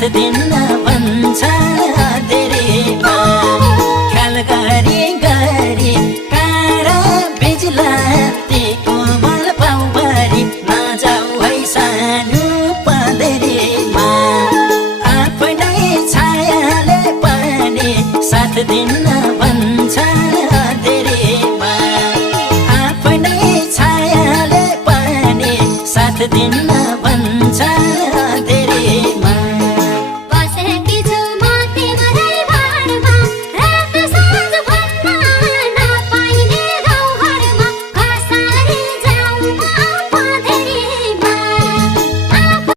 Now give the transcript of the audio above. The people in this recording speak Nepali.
साथ दिन भन्छ धेरैमा ख्याल गरी गरी काँडा बिजुला ती कोमल पाउभरि नजाऊ है सानो पँधेरीमा आफ्नै छायाले पनि साथ दिन